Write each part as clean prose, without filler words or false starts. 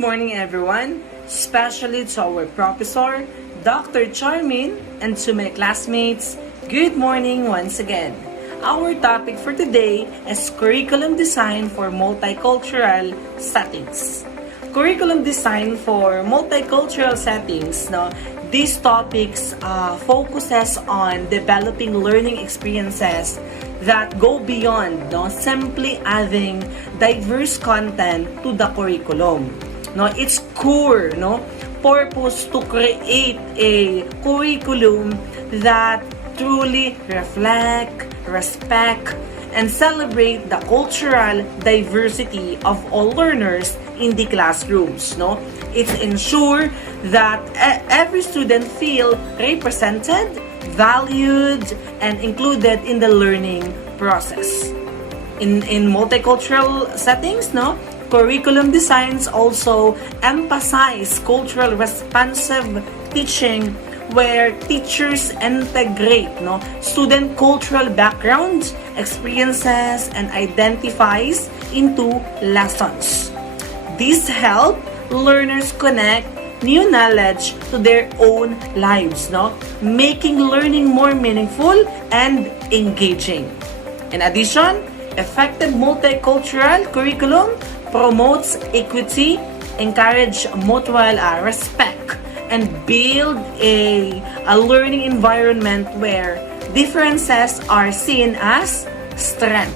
morning, everyone, especially to our professor, Dr. Charmin, and to my classmates. Good morning once again. Our topic for today is curriculum design for multicultural settings. Curriculum design for multicultural settings. No, these topics focuses on developing learning experiences that go beyond simply adding diverse content to the curriculum. Its core purpose to create a curriculum that truly reflect, respect, and celebrate the cultural diversity of all learners in the classrooms. It's ensure that every student feel represented, valued, and included in the learning process. In multicultural settings, curriculum designs also emphasize cultural responsive teaching where teachers integrate student cultural backgrounds, experiences, and identifies into lessons. This help learners connect new knowledge to their own lives, making learning more meaningful and engaging. In addition, effective multicultural curriculum promotes equity, encourage mutual respect, and build a learning environment where differences are seen as strength.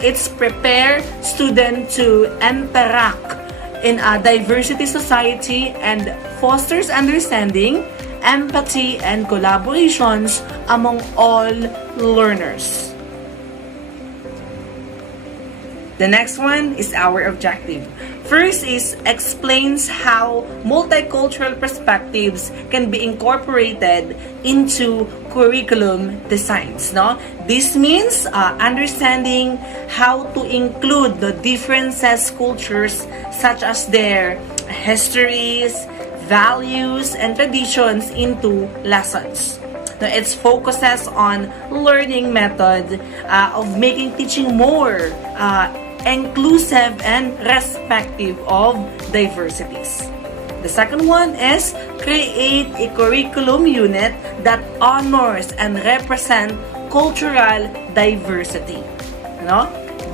It's prepare students to interact in a diversity society and fosters understanding, empathy, and collaborations among all learners. The next one is our objective. First is explains how multicultural perspectives can be incorporated into curriculum designs. This means understanding how to include the differences cultures such as their histories, values, and traditions into lessons. It focuses on learning method of making teaching more inclusive and respective of diversities. The second one is create a curriculum unit that honors and represent cultural diversity.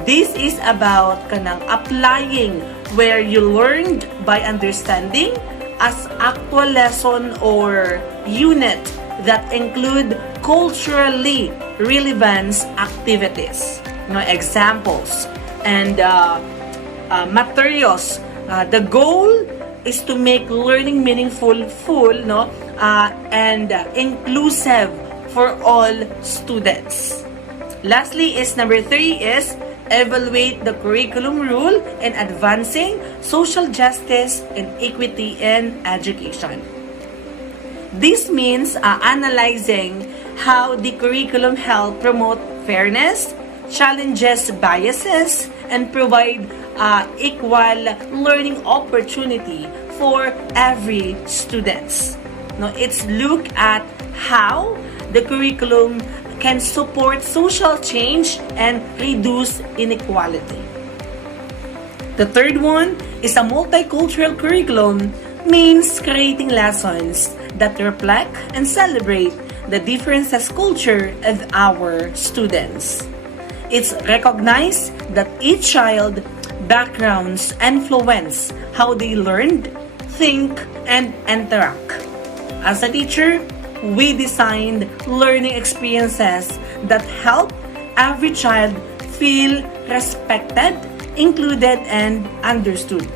This is about applying where you learned by understanding as actual lesson or unit that include culturally relevant activities. Examples and materials. The goal is to make learning meaningful, and inclusive for all students. Lastly is number 3 is evaluate the curriculum role in advancing social justice and equity in education. This means analyzing how the curriculum help promote fairness, challenges biases, and provide equal learning opportunity for every students. It's look at how the curriculum can support social change and reduce inequality. The third one is a multicultural curriculum means creating lessons that reflect and celebrate the differences culture of our students. It's recognized that each child backgrounds influence how they learn, think, and interact. As a teacher, we designed learning experiences that help every child feel respected, included, and understood.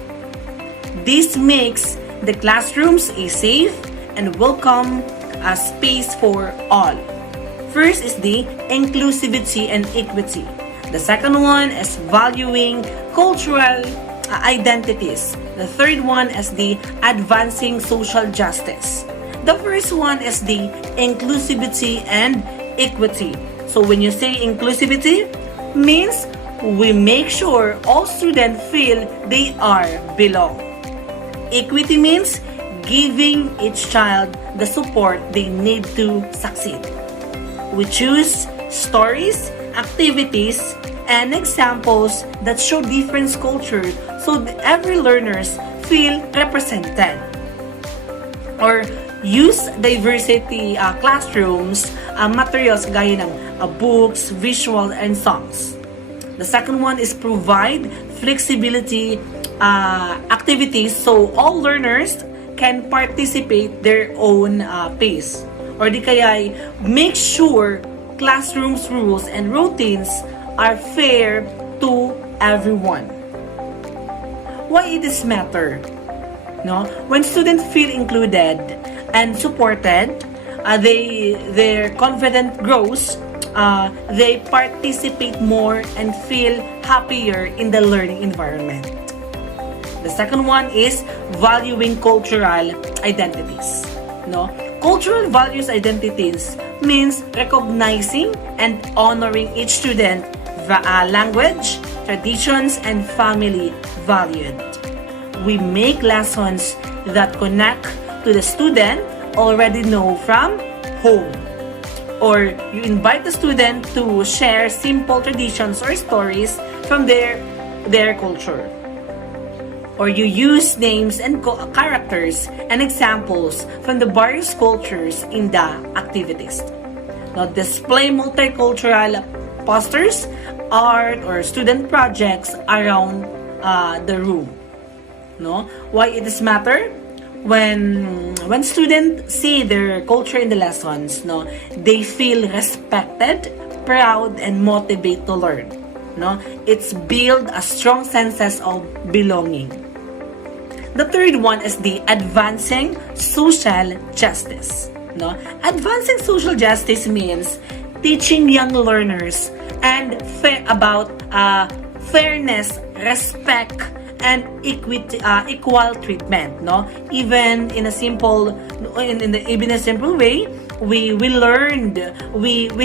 This makes the classrooms a safe and welcome space for all. First is the inclusivity and equity. The second one is valuing cultural identities. The third one is the advancing social justice. The first one is the inclusivity and equity. So when you say inclusivity, means we make sure all students feel they are belong. Equity means giving each child the support they need to succeed. We choose stories, activities, and examples that show different cultures so every learners feel represented. Or use diversity classrooms materials gaya ng books, visual, and songs. The second one is provide flexibility activities so all learners can participate their own pace. Or di kaya make sure classrooms rules and routines are fair to everyone. Why it is matter? No, when students feel included and supported, their confidence grows. They participate more and feel happier in the learning environment. The second one is valuing cultural identities. No, cultural values identities means recognizing and honoring each student language, traditions, and family valued. We make lessons that connect to the student already know from home. Or you invite the student to share simple traditions or stories from their culture. Or you use names and characters and examples from the various cultures in the activities. Now, display multicultural posters, art, or student projects around the room. No, why it is matter? When students see their culture in the lessons, no, they feel respected, proud, and motivated to learn. No, it's build a strong sense of belonging. The third one is the advancing social justice. No, advancing social justice means teaching young learners and about fairness, respect, and equal treatment. No, even in a simple way, we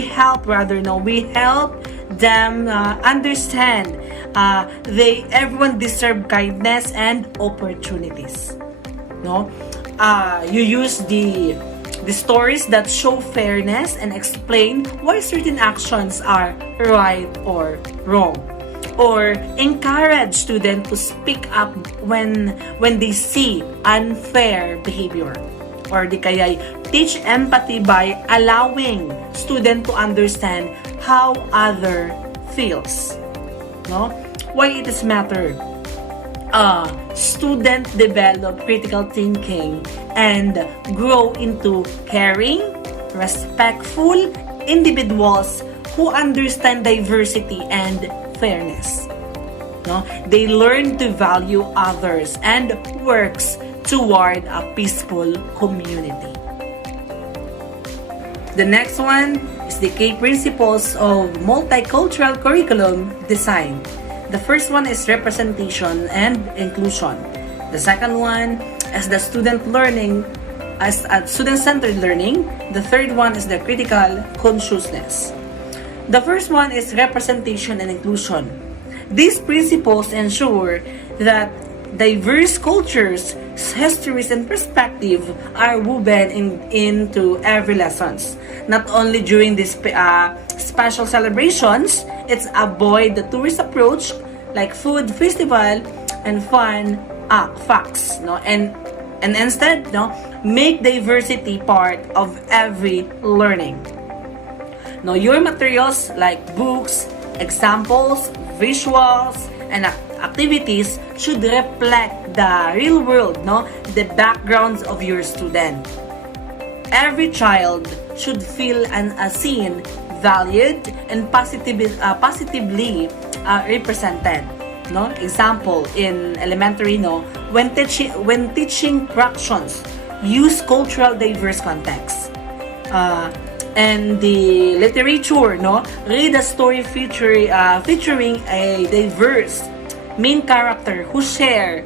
help them understand everyone deserve kindness and opportunities. No, you use the stories that show fairness and explain why certain actions are right or wrong. Or encourage students to speak up when they see unfair behavior. Or di kaya teach empathy by allowing students to understand how other feels. No? Why it is matter? Students develop critical thinking and grow into caring, respectful individuals who understand diversity and fairness. No? They learn to value others and works toward a peaceful community. The next one is the key principles of multicultural curriculum design. The first one is representation and inclusion. The second one is the student learning as student-centered learning. The third one is the critical consciousness. The first one is representation and inclusion. These principles ensure that diverse cultures, histories, and perspectives are woven into every lessons. Not only during these special celebrations, it's avoid the tourist approach like food festival and fun facts. No? And instead, no, make diversity part of every learning. Now, your materials like books, examples, visuals, and activities should reflect the real world, no, the backgrounds of your student. Every child should feel seen, valued, and positively represented. No, example in elementary, no, when teaching fractions, use cultural diverse contexts. And the literature, no, read a story featuring a diverse main character who share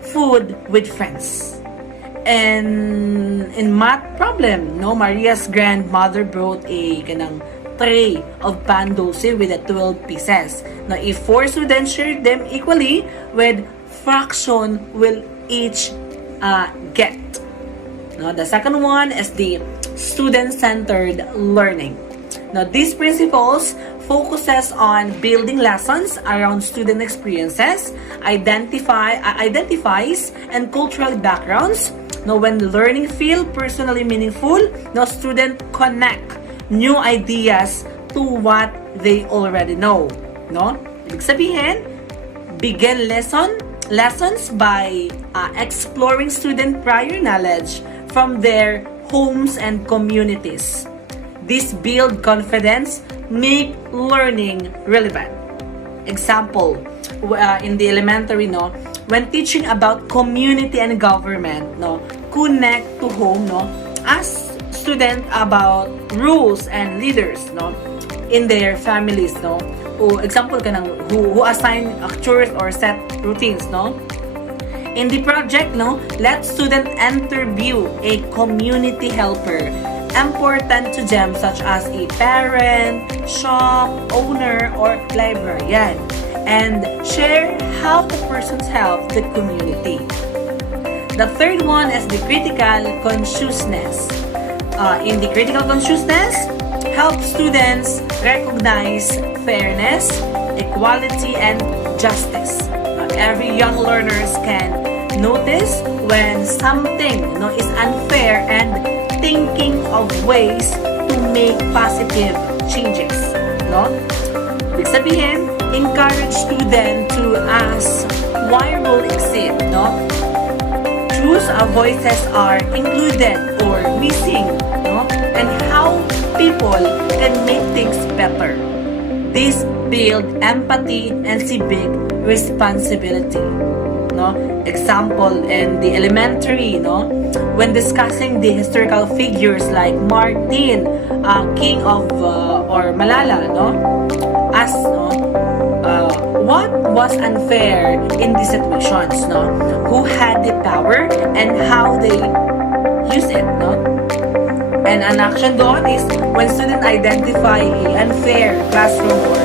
food with friends. And in math problem, no, Maria's grandmother brought a tray of pan dulce with 12 pieces. Now, if 4 students share them equally, with fraction will each get. Now, the second one is the student-centered learning. Now, these principles focuses on building lessons around student experiences, identifies and cultural backgrounds. No, when learning feel personally meaningful, no student connect new ideas to what they already know. No? Ibig sabihin, begin lessons by exploring student prior knowledge from their homes and communities. This build confidence, make learning relevant. Example, in the elementary, no, when teaching about community and government, no, connect to home, no, ask student about rules and leaders, no, in their families, no. O example ka ng who assign chores or set routines, no. In the project, no, let student interview a community helper important to them, such as a parent, shop owner, or librarian, and share how the persons help the community. The third one is the critical consciousness. In the critical consciousness, help students recognize fairness, equality, and justice. Every young learners can notice when something, no, is unfair and thinking of ways to make positive changes, no? Ibig sabihin, encourage student to ask why rule exist, no? Choose voices are included or missing, no? And how people can make things better. This build empathy and civic responsibility. No? Example in the elementary, no? When discussing the historical figures like Martin, King of or Malala, no? Ask, no? What was unfair in these situations, no? Who had the power and how they use it, no? And an action doon is when students identify an unfair classroom or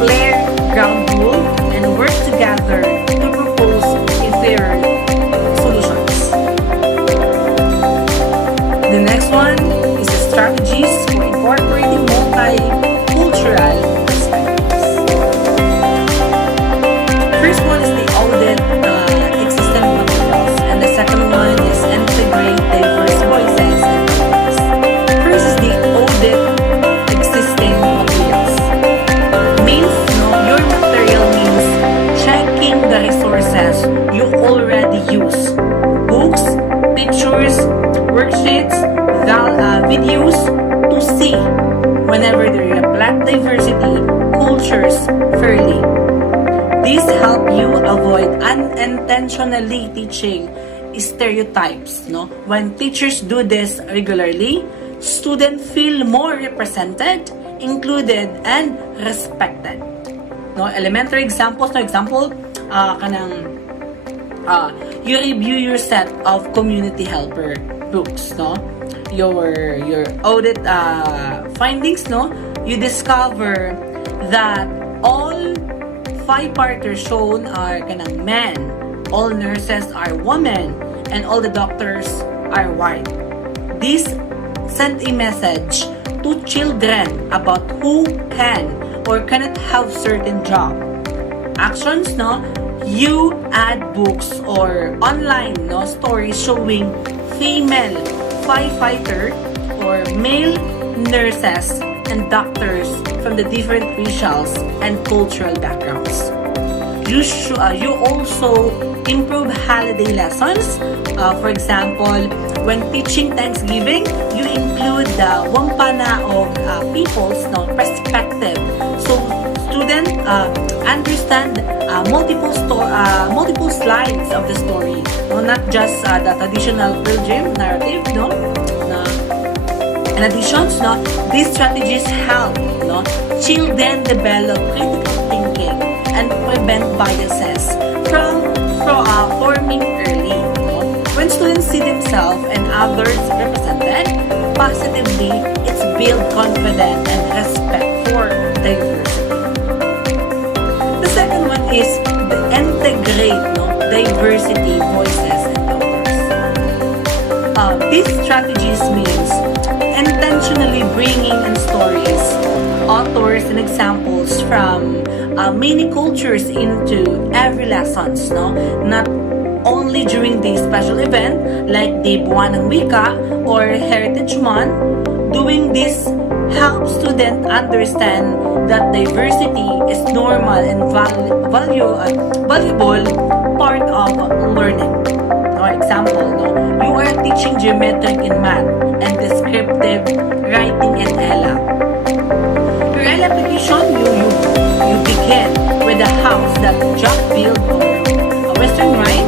playground rule and work together to propose a fairer solutions. The next one is the strategies for incorporating multicultural perspectives. First one is the audit existing materials, and the second one is integrate diverse voices and ideas. First is the audit existing materials. Means, no, your material means checking the resources you already use. Books, pictures, worksheets, videos to see whenever they reflect diversity cultures fairly. These help you avoid unintentionally teaching stereotypes. No? When teachers do this regularly, students feel more represented, included, and respected. No? Elementary examples, no example, you review your set of community helper books, no? Your audit findings, no? You discover that all 5 parters shown are kanang men, all nurses are women, and all the doctors are white. This sent a message to children about who can or cannot have certain job. Actions, no? You add books or online, no, stories showing female firefighter or male nurses and doctors from the different racial and cultural backgrounds. You also improve holiday lessons. For example, when teaching Thanksgiving, you include the wampana of people's, no, perspective. So students understand multiple slides of the story, no, not just the traditional pilgrim narrative, no. In addition, no, these strategies help, no, children develop critical thinking and prevent biases from forming early. No? When students see themselves and others represented positively, it's build confidence and respect for diversity. The second one is the integrate, no, diversity voices and others. These strategies means intentionally bringing in stories, authors, and examples from many cultures into every lessons, no? Not only during the special event like the Buwan ng Wika or Heritage Month. Doing this helps students understand that diversity is normal and valuable part of learning. For example, no, you are teaching geometric in math and descriptive writing in ELA. Your ELA application, you begin with a house that Jack built or a Western rhyme,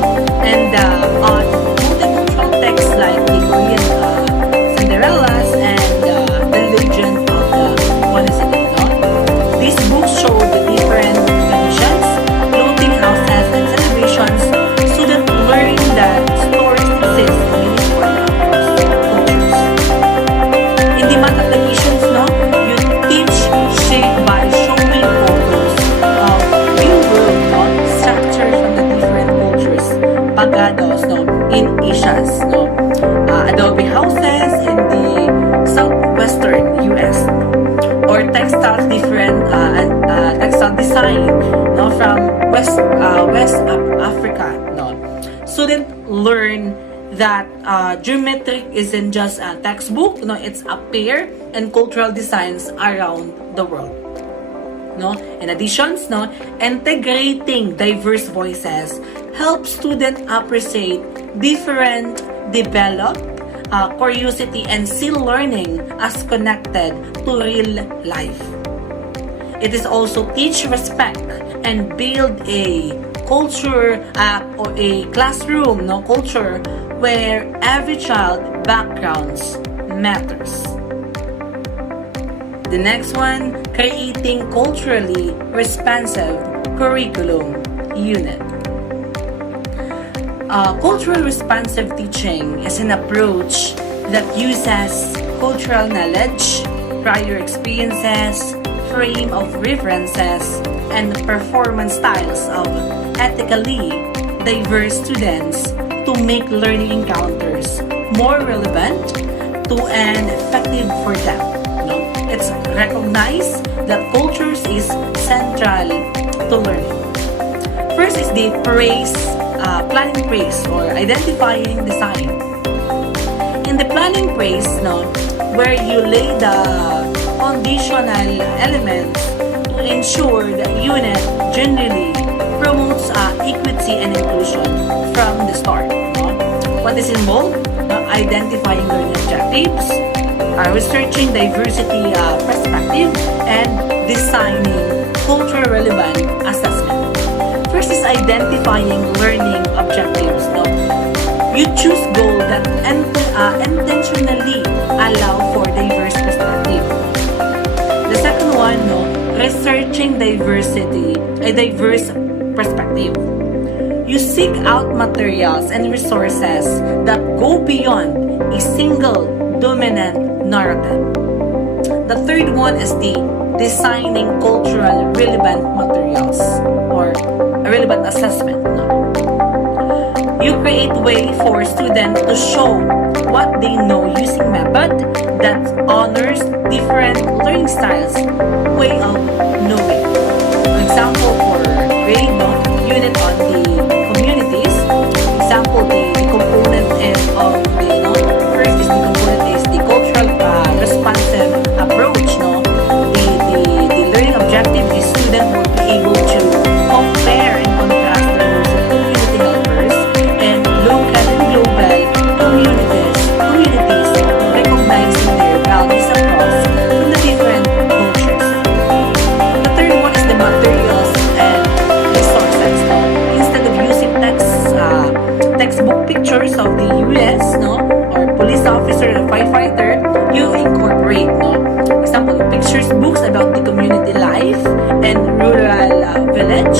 and on multicultural texts like the Korean Cinderellas and the Legend of the Monastery. These books show the different traditions, clothing houses, and celebrations, so that learn that stories exist in many cultures. In the math applications, no, you teach shape by showing photos of real world, no, structures from the different cultures, pagados, no, in Asia's, no, adobe houses in the southwestern U.S. or textile design, no, from West Africa, no. Students learn that geometric isn't just a textbook, no, it's a pair and cultural designs around the world, no. In addition, no, integrating diverse voices helps students appreciate different, develop curiosity and see learning as connected to real life. It is also teach respect and build a culture or a classroom, no, culture where every child backgrounds matters. The next one, creating culturally responsive curriculum unit. Cultural responsive teaching is an approach that uses cultural knowledge, prior experiences, frame of references, and performance styles of ethically diverse students to make learning encounters more relevant to and effective for them. No? It's recognized that cultures is central to learning. First is the planning praise or identifying design. In the planning praise, no, where you lay the foundational elements to ensure the unit generally promotes equity and inclusion from the start. No? What is involved? Identifying learning objectives, researching diversity perspective, and designing culture relevant assessment. First is identifying learning objectives. No? You choose goals that intentionally allow for diverse perspective. The second one, no, researching a diverse perspective. You seek out materials and resources that go beyond a single dominant narrative. The third one is the designing cultural relevant materials or a relevant assessment. No? You create way for students to show what they know using method that honors different learning styles, way of knowing. For example, for grade, no, unit on the communities. Example, the component is of the, no, first is the component is the cultural responsive approach. No, the learning objective is student will be able to compare and contrast the roles of community helpers and local and global communities, recognizing their values across from the different cultures. The third one is the materials and resources. No? Instead of using textbook pictures of the US, no, or police officer or firefighter, you incorporate, no, example, pictures, books about the community life and rural village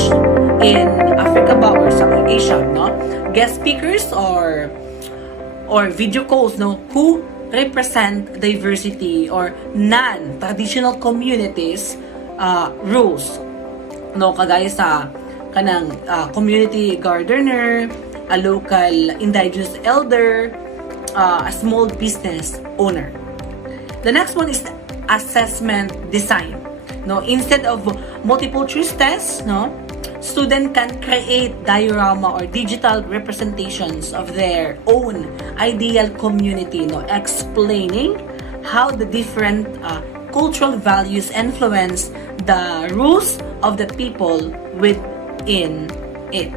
in Africa or South Asia, no, guest speakers or video calls, no, who represent diversity or non-traditional communities rules, no, kagaya sa kanang community gardener, a local indigenous elder, a small business owner. The next one is assessment design. No, instead of multiple choice tests, no, student can create diorama or digital representations of their own ideal community, no, explaining how the different cultural values influence the rules of the people within it.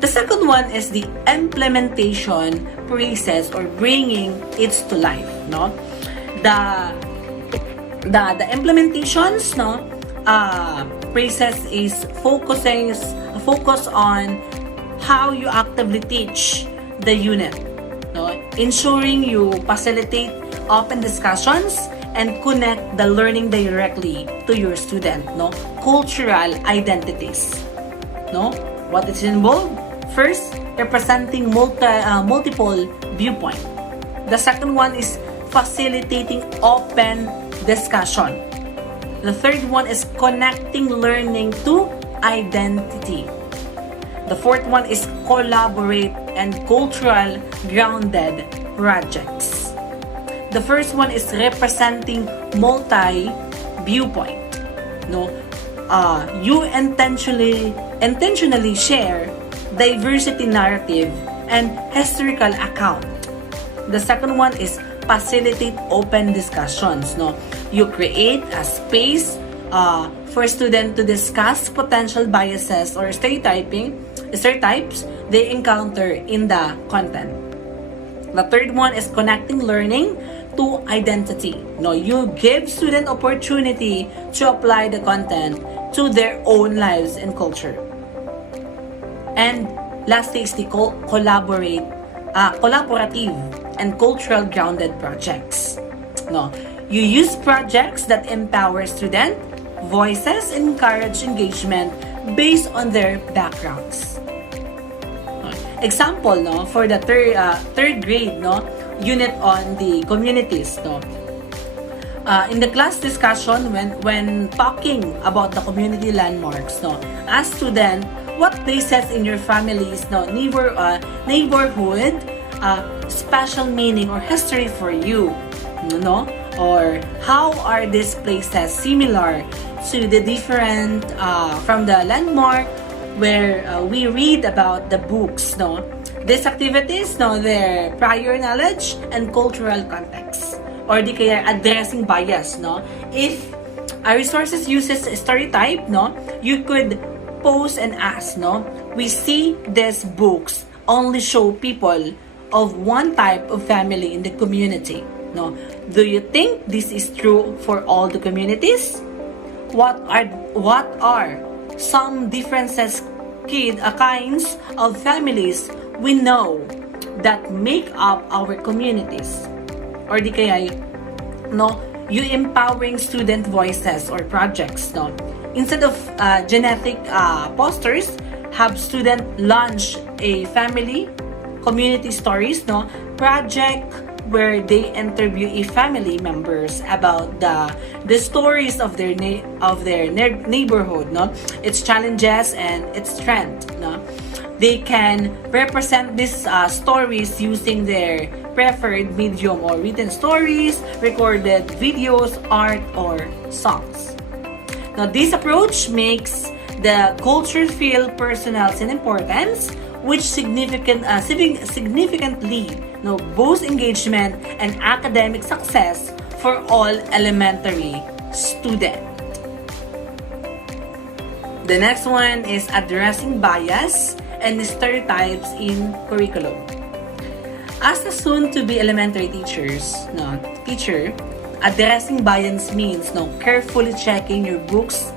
The second one is the implementation process or bringing it to life, no. The implementations, no, process is focus on how you actively teach the unit, no, ensuring you facilitate open discussions and connect the learning directly to your student, no, cultural identities, no. What is involved? First, representing multiple viewpoint. The second one is facilitating open discussion. The third one is connecting learning to identity. The fourth one is collaborate and cultural grounded projects. The first one is representing multi-viewpoint. No, you intentionally share diversity narrative and historical account. The second one is facilitate open discussions. No, you create a space for students to discuss potential biases or stereotypes they encounter in the content. The third one is connecting learning to identity. No, you give student opportunity to apply the content to their own lives and culture. And lastly is the collaborative and cultural grounded projects. No, you use projects that empower student voices and encourage engagement based on their backgrounds. Example, no, for the third grade, no, unit on the communities, no. In the class discussion, when talking about the community landmarks, no, ask student what places in your family's, no, neighborhood special meaning or history for you, no, or how are these places similar to the different from the landmark where we read about the books, no. These activities, no, their prior knowledge and cultural context, or di kaya addressing bias, no. If a resources uses a stereotype, no, you could pose and ask, no, we see these books only show people of one type of family in the community, no. Do you think this is true for all the communities? What are some differences kinds of families we know that make up our communities? Or di kaya, no, you empowering student voices or projects, no. Instead of genetic posters, have student launch a family community stories, no, project where they interview a family members about the stories of their neighborhood, no, its challenges and its strength, no. They can represent these stories using their preferred medium or written stories, recorded videos, art, or songs. Now, this approach makes the culture feel personal and importance, which significantly, no, boosts engagement and academic success for all elementary students. The next one is addressing bias and stereotypes in curriculum. As a soon-to-be elementary teacher, addressing bias means, no, carefully checking your books,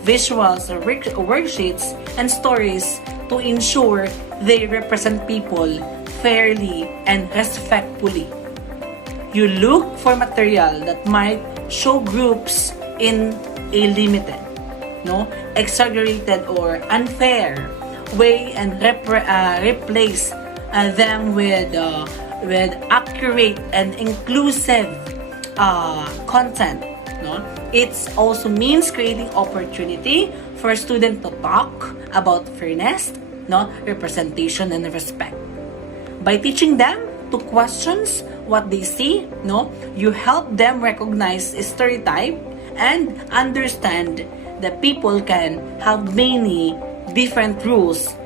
visuals, or worksheets and stories to ensure they represent people fairly and respectfully. You look for material that might show groups in a limited, no, exaggerated or unfair way and replace them with accurate and inclusive content, no. It also means creating opportunity for students to talk about fairness, no, representation, and respect. By teaching them to question what they see, no, you help them recognize stereotype and understand that people can have many different rules,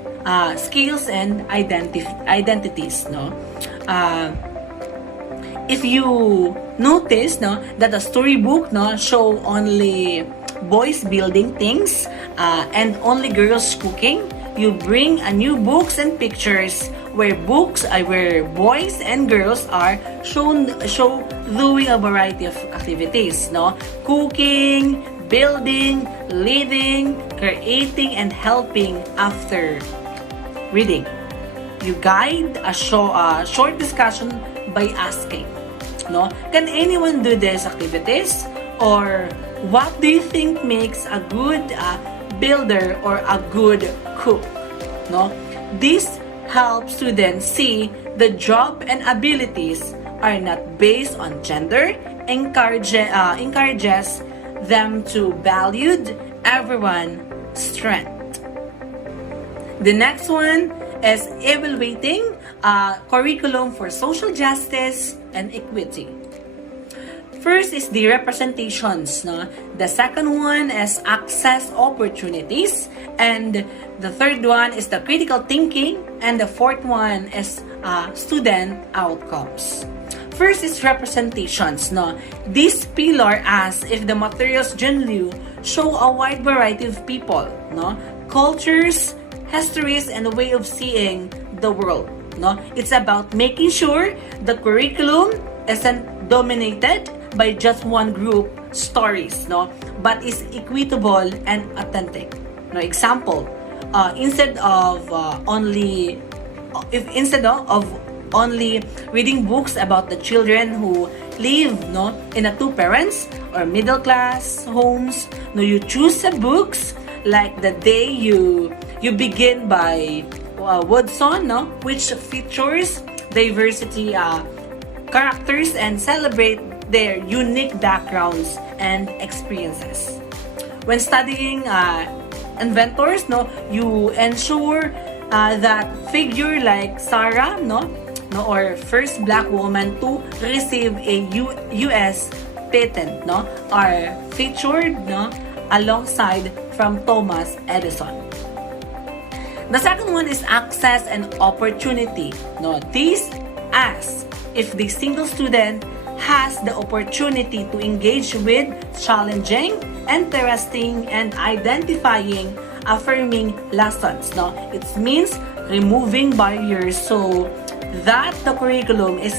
skills, and identities, no? If you notice, no, that a storybook, no, show only boys building things, and only girls cooking, you bring a new books and pictures where boys and girls are show doing a variety of activities, no? Cooking, building, leading, creating, and helping after reading. You guide a short discussion by asking, no? Can anyone do these activities? Or what do you think makes a good builder or a good cook? No? This helps students see the job and abilities are not based on gender, encourages them to value everyone's strength. The next one is evaluating curriculum for social justice and equity. First is the representations, no? The second one is access opportunities, and the third one is the critical thinking, and the fourth one is student outcomes. First is representations, no? This pillar asks if the materials generally show a wide variety of people, no? Cultures, histories, and a way of seeing the world, no? It's about making sure the curriculum isn't dominated by just one group stories, no, but is equitable and authentic. No, example, instead of only reading books about the children who live, no, in a two parents or middle class homes, no, you choose books like The Day You Begin by Woodson, no, which features diversity characters and celebrate their unique backgrounds and experiences. When studying inventors, no, you ensure that figure like Sarah, no, or first black woman to receive a U.S. patent, no, are featured, no, alongside from Thomas Edison. The second one is access and opportunity. No, this asks if the single student has the opportunity to engage with challenging, interesting, and identifying, affirming lessons. No, it means removing barriers so that the curriculum is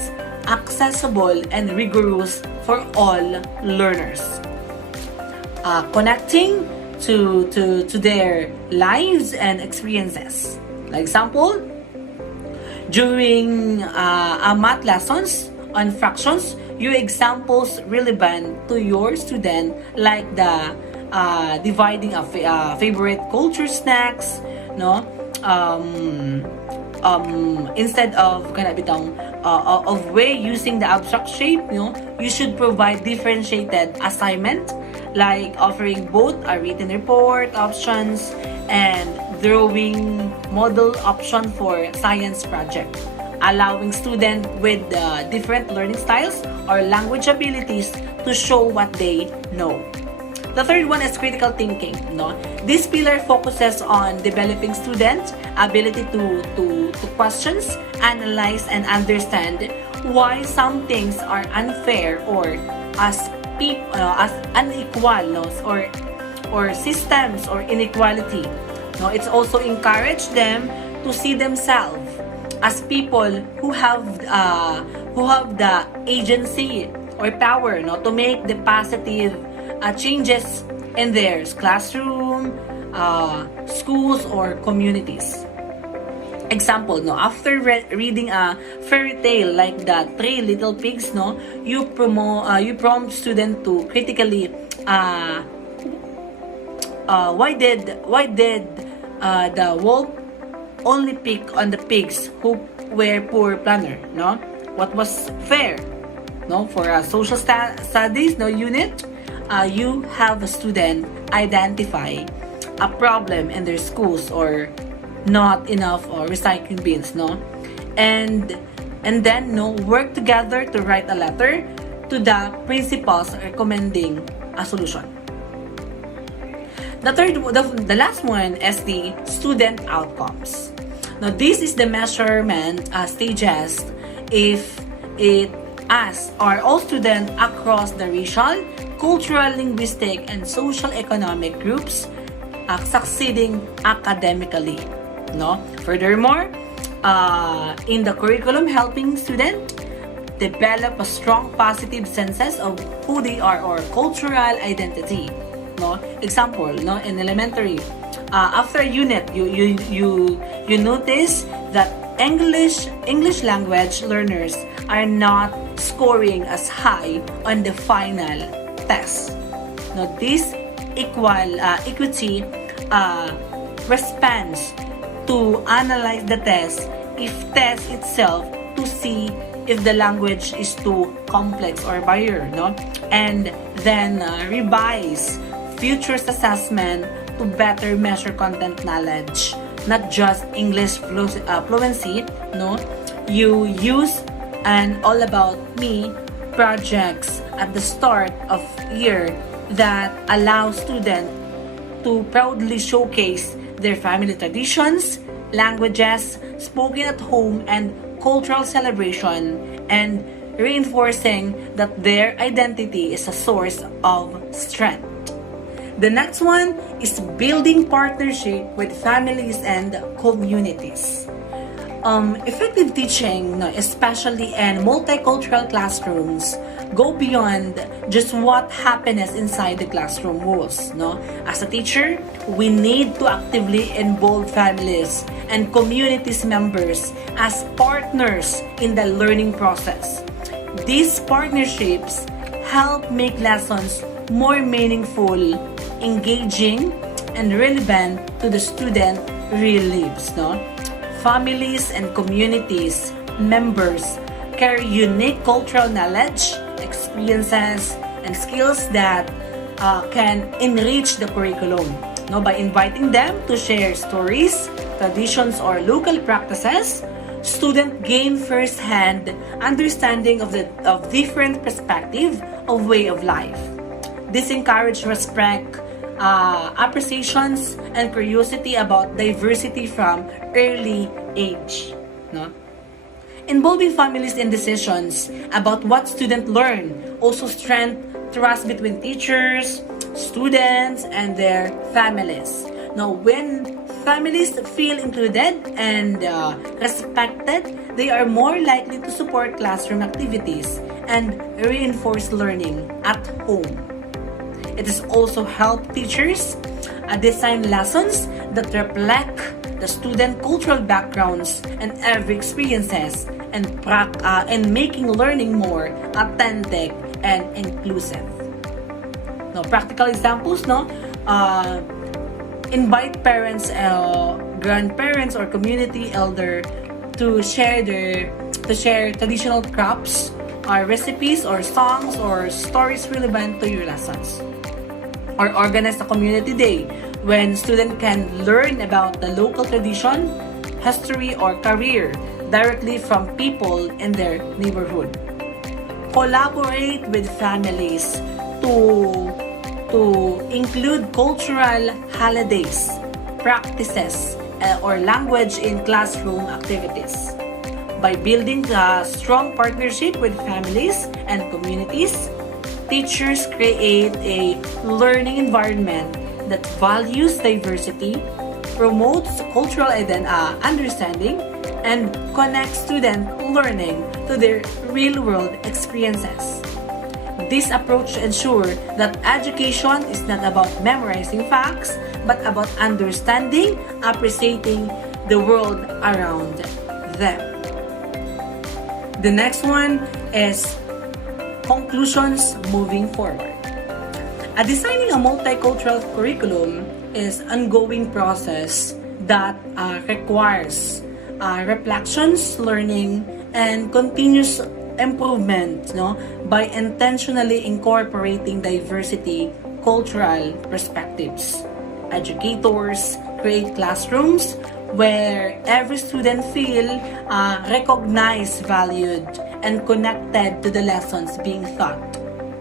accessible and rigorous for all learners. Connecting to their lives and experiences. Like example, during math lessons on fractions, you examples relevant to your student, like the dividing of favorite culture snacks, no, instead of of way using the abstract shape, you know, you should provide differentiated assignment, like offering both a written report options and drawing model option for science project, allowing students with different learning styles or language abilities to show what they know. The third one is critical thinking. No? This pillar focuses on developing students' ability to questions, analyze, and understand why some things are unfair or as unequal, no? or systems or inequality. No? It's also encourage them to see themselves as people who have the agency or power, no, to make the positive changes in their classroom, schools, or communities. Example, no, after reading a fairy tale like the Three Little Pigs, no, you prompt student to critically why did the wolf only pick on the pigs who were poor planner, no? What was fair, no? For a social studies, no, unit, you have a student identify a problem in their schools or not enough or recycling bins, no, and then, no, work together to write a letter to the principals recommending a solution. The last one is the student outcomes. Now, this is the measurement stages if it as are all students across the racial, cultural, linguistic, and social economic groups succeeding academically. No? Furthermore, in the curriculum, helping students develop a strong positive sense of who they are or cultural identity. No? Example, no, in elementary, after a unit, you notice that English language learners are not scoring as high on the final test. Now, this equity responds to analyze the test if test itself to see if the language is too complex or barrier, no? And then revise future assessment to better measure content knowledge, not just English fluency, no? You use an All About Me projects at the start of year that allow students to proudly showcase their family traditions, languages spoken at home, and cultural celebration, and reinforcing that their identity is a source of strength. The next one is building partnership with families and communities. Effective teaching, no, especially in multicultural classrooms, go beyond just what happens inside the classroom walls. No? As a teacher, we need to actively involve families and communities members as partners in the learning process. These partnerships help make lessons more meaningful, engaging, and relevant to the student real lives. No? Families and communities members carry unique cultural knowledge, experiences, and skills that can enrich the curriculum. No, by inviting them to share stories, traditions, or local practices, students gain first-hand understanding of different perspective of way of life. This encourages respect, appreciations, and curiosity about diversity from early age. No? Involving families in decisions about what students learn also strengthens trust between teachers, students, and their families. Now, when families feel included and respected, they are more likely to support classroom activities and reinforce learning at home. It has also helped teachers design lessons that reflect the student cultural backgrounds and every experiences, and making learning more authentic and inclusive. No, practical examples, no? Invite parents, grandparents, or community elder to share traditional crafts, recipes, or songs, or stories relevant to your lessons. Or organize a community day when students can learn about the local tradition, history, or career directly from people in their neighborhood. Collaborate with families to include cultural holidays, practices, or language in classroom activities. By building a strong partnership with families and communities, teachers create a learning environment that values diversity, promotes cultural understanding, and connects student learning to their real-world experiences. This approach ensures that education is not about memorizing facts, but about understanding, appreciating the world around them. The next one is conclusions moving forward. Designing a multicultural curriculum is an ongoing process that requires reflections, learning, and continuous improvement, no, by intentionally incorporating diversity cultural perspectives. Educators create classrooms where every student feel recognized, valued, and connected to the lessons being taught.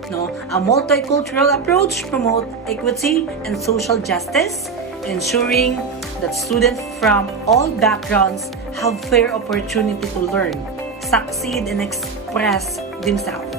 No, a multicultural approach promotes equity and social justice, ensuring that students from all backgrounds have fair opportunity to learn, succeed, and express themselves.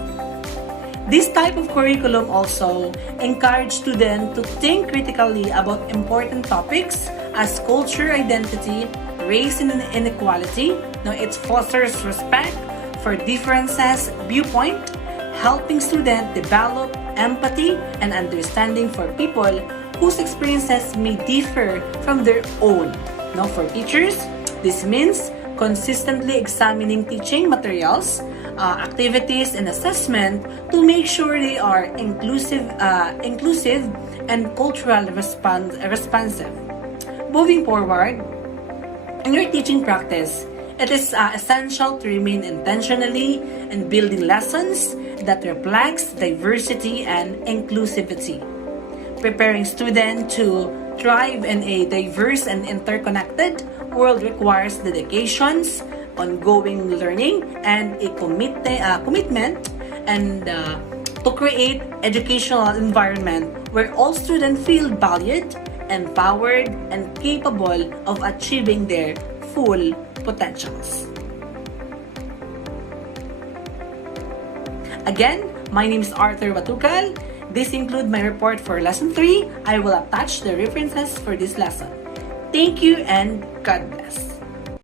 This type of curriculum also encourages students to think critically about important topics as culture identity, race and inequality. Now, it fosters respect for differences, viewpoint, helping students develop empathy and understanding for people whose experiences may differ from their own. Now, for teachers, this means consistently examining teaching materials, activities, and assessment to make sure they are inclusive and culturally responsive. Moving forward, in your teaching practice, it is essential to remain intentionally in building lessons that reflects diversity and inclusivity. Preparing students to thrive in a diverse and interconnected world requires dedications, ongoing learning, and a commitment and to create educational environment where all students feel valued, empowered, and capable of achieving their full potentials. Again, my name is Arthur Batukal. This includes my report for Lesson 3. I will attach the references for this lesson. Thank you and God bless.